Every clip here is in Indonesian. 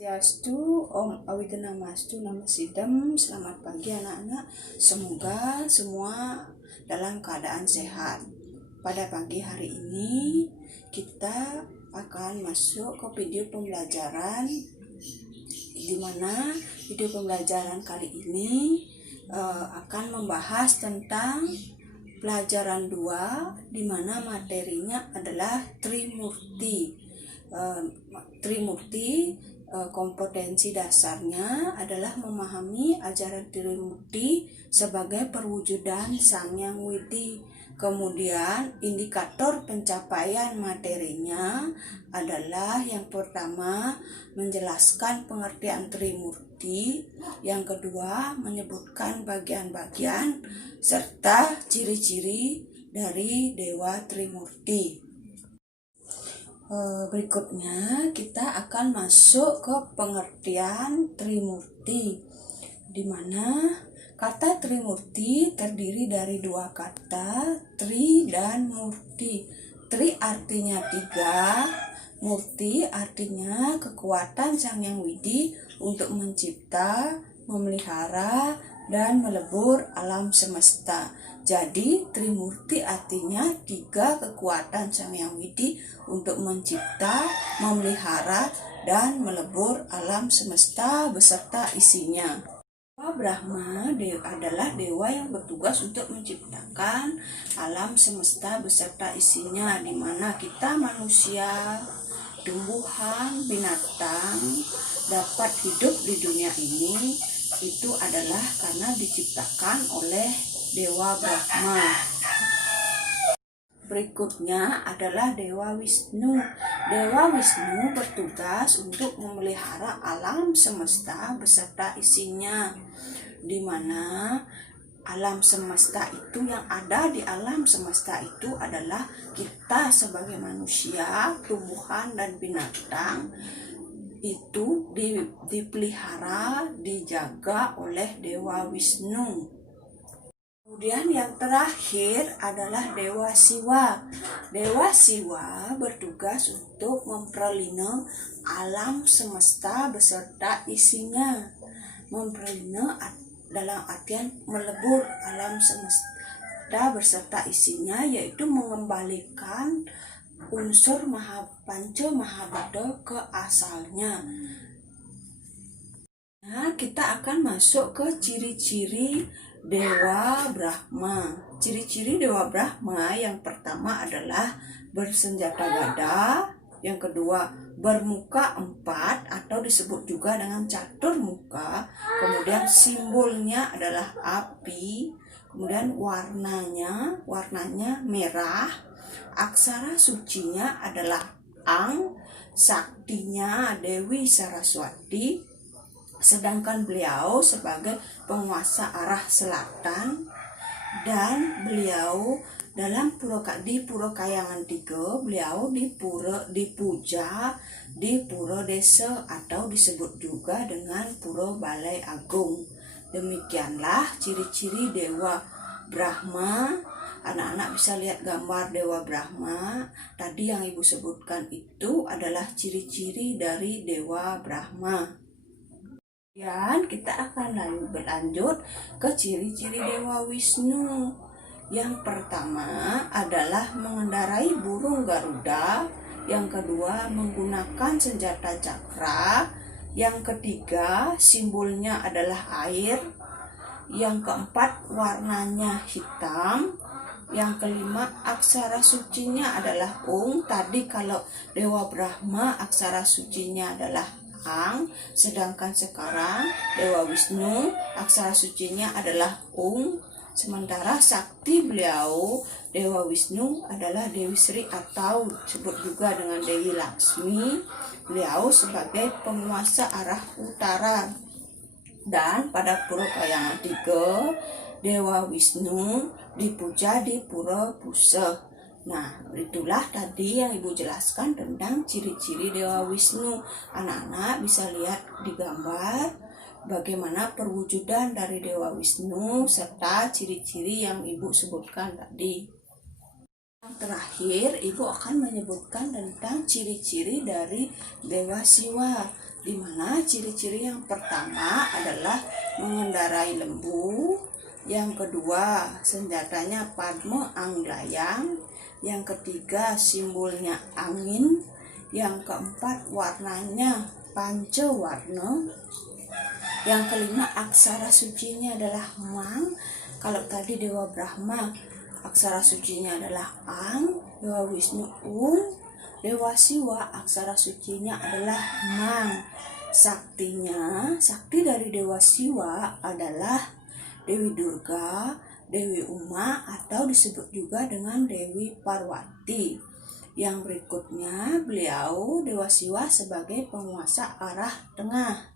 Swastiastu, Om Awitnamastu, Nama Sidam. Selamat pagi anak-anak. Semoga semua dalam keadaan sehat. Pada pagi hari ini kita akan masuk ke video pembelajaran, di mana video pembelajaran kali ini akan membahas tentang pelajaran 2, di mana materinya adalah Trimurti. Trimurti, kompetensi dasarnya adalah memahami ajaran Trimurti sebagai perwujudan Sang Hyang Widi. Kemudian indikator pencapaian materinya adalah yang pertama menjelaskan pengertian Trimurti, yang kedua menyebutkan bagian-bagian serta ciri-ciri dari Dewa Trimurti. Berikutnya kita akan masuk ke pengertian Trimurti, di mana kata Trimurti terdiri dari dua kata, Tri dan Murti. Tri artinya 3, Murti artinya kekuatan Sang Hyang Widi untuk mencipta, memelihara, dan melebur alam semesta. Jadi Trimurti artinya 3 kekuatan Sang Hyang Widi untuk mencipta, memelihara, dan melebur alam semesta beserta isinya. Dewa Brahma adalah dewa yang bertugas untuk menciptakan alam semesta beserta isinya, di mana kita manusia, tumbuhan, binatang dapat hidup di dunia ini itu adalah karena diciptakan oleh Dewa Brahma. Berikutnya adalah Dewa Wisnu. Dewa Wisnu bertugas untuk memelihara alam semesta beserta isinya, di mana alam semesta itu, yang ada di alam semesta itu adalah kita sebagai manusia, tumbuhan, dan binatang itu dipelihara, dijaga oleh Dewa Wisnu. Kemudian yang terakhir adalah Dewa Siwa. Dewa Siwa bertugas untuk memperlindungi alam semesta beserta isinya. Memperlindungi dalam artian melebur alam semesta beserta isinya, yaitu mengembalikan unsur Panca Mahabharata ke asalnya. Nah, kita akan masuk ke ciri-ciri Dewa Brahma. Ciri-ciri Dewa Brahma yang pertama adalah bersenjata gada, yang kedua bermuka 4 atau disebut juga dengan catur muka, kemudian simbolnya adalah api, kemudian warnanya merah, aksara sucinya adalah Ang, saktinya Dewi Saraswati, sedangkan beliau sebagai penguasa arah selatan, dan beliau dalam di Pura Kayangan 3 beliau dipuja di Pura Desa atau disebut juga dengan Pura Balai Agung. Demikianlah ciri-ciri Dewa Brahma. Anak-anak bisa lihat gambar Dewa Brahma. Tadi yang ibu sebutkan itu adalah ciri-ciri dari Dewa Brahma. Dan kita akan berlanjut ke ciri-ciri Dewa Wisnu. Yang pertama adalah mengendarai burung Garuda, yang kedua menggunakan senjata cakra, yang ketiga simbolnya adalah air, yang keempat warnanya hitam, yang kelima aksara sucinya adalah Ung. Tadi kalau Dewa Brahma aksara sucinya adalah Ang, sedangkan sekarang Dewa Wisnu aksara sucinya adalah Ung. Sementara sakti beliau Dewa Wisnu adalah Dewi Sri atau disebut juga dengan Dewi Laksmi. Beliau sebagai penguasa arah utara. Dan pada Pura Kayangan 3 Dewa Wisnu dipuja di Pura Puseh. Nah, itulah tadi yang ibu jelaskan tentang ciri-ciri Dewa Wisnu. Anak-anak bisa lihat di gambar bagaimana perwujudan dari Dewa Wisnu serta ciri-ciri yang ibu sebutkan tadi. Yang terakhir, Ibu akan menyebutkan tentang ciri-ciri dari Dewa Siwa, di mana ciri-ciri yang pertama adalah mengendarai lembu, yang kedua senjatanya Padma Angglayang, yang ketiga simbolnya angin, yang keempat warnanya pancawarna, yang kelima aksara sucinya adalah Mang. Kalau tadi Dewa Brahma aksara sucinya adalah Ang, Dewa Wisnu Dewa Siwa aksara sucinya adalah Mang. Sakti dari Dewa Siwa adalah Dewi Durga, Dewi Uma, atau disebut juga dengan Dewi Parwati. Yang berikutnya, beliau Dewa Siwa sebagai penguasa arah tengah.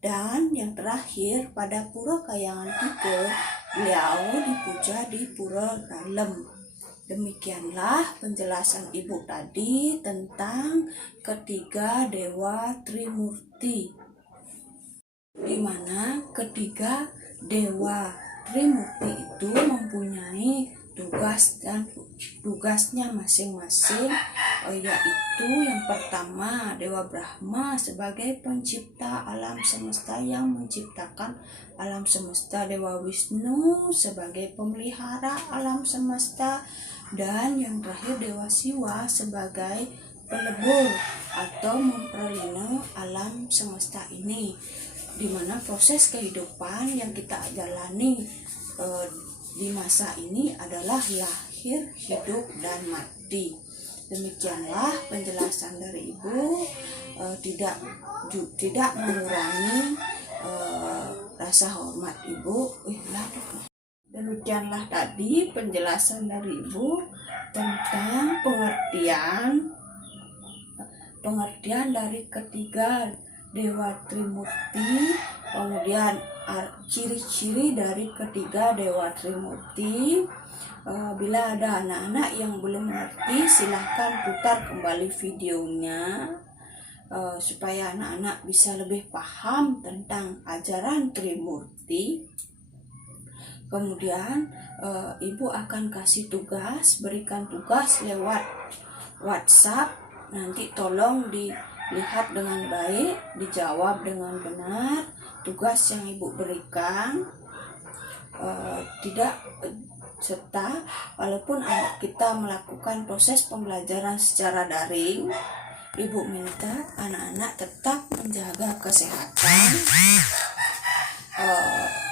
Dan yang terakhir, pada Pura Kahyangan 3, beliau dipuja di Pura Dalem. Demikianlah penjelasan Ibu tadi tentang ketiga Dewa Trimurti, di mana ketiga Dewa Trimurti itu mempunyai tugasnya masing-masing, yaitu yang pertama Dewa Brahma sebagai pencipta alam semesta yang menciptakan alam semesta, Dewa Wisnu sebagai pemelihara alam semesta, dan yang terakhir Dewa Siwa sebagai pelebur atau memperlindungi alam semesta ini, di mana proses kehidupan yang kita jalani di masa ini adalah lahir, hidup, dan mati. Demikianlah penjelasan dari Ibu, tidak mengurangi rasa hormat Ibu. Demikianlah tadi penjelasan dari Ibu tentang pengertian dari ketiga Dewa Trimurti, kemudian ciri-ciri dari ketiga Dewa Trimurti. Bila ada anak-anak yang belum mengerti, silahkan putar kembali videonya supaya anak-anak bisa lebih paham tentang ajaran Trimurti. Kemudian Ibu akan kasih tugas, berikan tugas lewat WhatsApp. Nanti tolong dilihat dengan baik, dijawab dengan benar tugas yang Ibu berikan. Tidak serta walaupun anak kita melakukan proses pembelajaran secara daring, Ibu minta anak-anak tetap menjaga kesehatan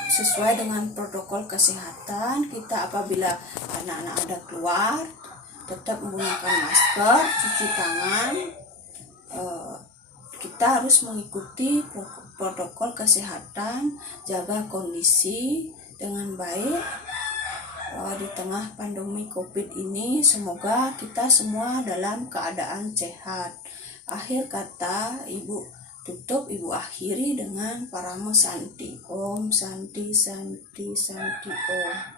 sesuai dengan protokol kesehatan. Kita apabila anak-anak ada keluar, tetap menggunakan masker, cuci tangan. Kita harus mengikuti protokol kesehatan, jaga kondisi dengan baik di tengah pandemi COVID ini. Semoga kita semua dalam keadaan sehat. Akhir kata Ibu tutup, Ibu akhiri dengan Parama Santi. Om Santi Santi Santi Om.